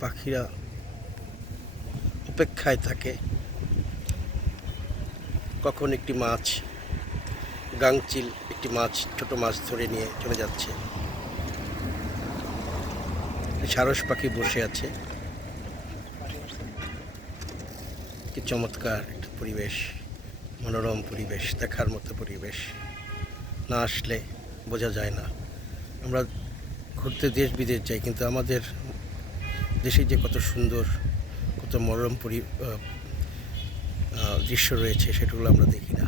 পাখিরা অপেক্ষায় থাকে কখন একটি মাছ, গাংচিল একটি মাছ, ছোট মাছ ধরে নিয়ে চলে যাচ্ছে। সারস পাখি বসে আছে। কি চমৎকার একটা পরিবেশ, মনোরম পরিবেশ, দেখার মতো পরিবেশ। না আসলে বোঝা যায় না। আমরা ঘুরতে দেশ বিদেশ যাই, কিন্তু আমাদের দেশে যে কত সুন্দর, কত মনোরম দৃশ্য রয়েছে, সেগুলো আমরা দেখি না।